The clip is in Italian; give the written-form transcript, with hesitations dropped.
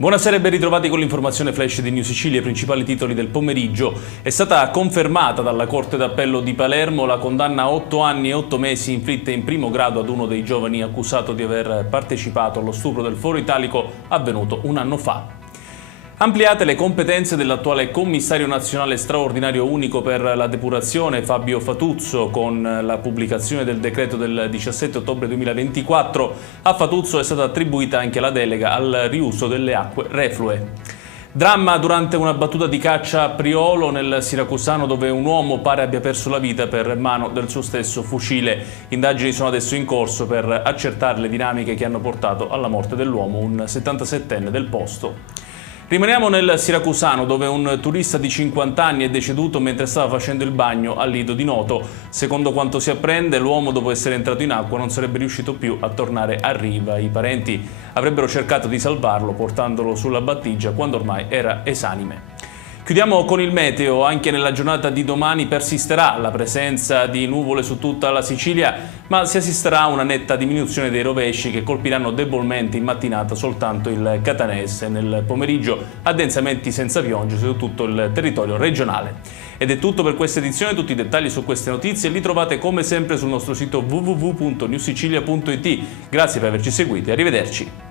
Buonasera e ben ritrovati con l'informazione flash di New Sicilia. I principali titoli del pomeriggio. È stata confermata dalla Corte d'Appello di Palermo la condanna a 8 anni e 8 mesi inflitta in primo grado ad uno dei giovani accusato di aver partecipato allo stupro del Foro Italico avvenuto un anno fa. Ampliate le competenze dell'attuale commissario nazionale straordinario unico per la depurazione Fabio Fatuzzo. Con la pubblicazione del decreto del 17 ottobre 2024 a Fatuzzo è stata attribuita anche la delega al riuso delle acque reflue. Dramma durante una battuta di caccia a Priolo nel Siracusano, dove un uomo pare abbia perso la vita per mano del suo stesso fucile. Indagini sono adesso in corso per accertare le dinamiche che hanno portato alla morte dell'uomo, un 77enne del posto. Rimaniamo nel Siracusano, dove un turista di 50 anni è deceduto mentre stava facendo il bagno al lido di Noto. Secondo quanto si apprende, l'uomo, dopo essere entrato in acqua, non sarebbe riuscito più a tornare a riva. I parenti avrebbero cercato di salvarlo portandolo sulla battigia quando ormai era esanime. Chiudiamo con il meteo. Anche nella giornata di domani persisterà la presenza di nuvole su tutta la Sicilia, ma si assisterà a una netta diminuzione dei rovesci che colpiranno debolmente in mattinata soltanto il Catanese. Nel pomeriggio addensamenti senza piogge su tutto il territorio regionale. Ed è tutto per questa edizione. Tutti i dettagli su queste notizie li trovate come sempre sul nostro sito www.newsicilia.it. Grazie per averci seguiti, arrivederci.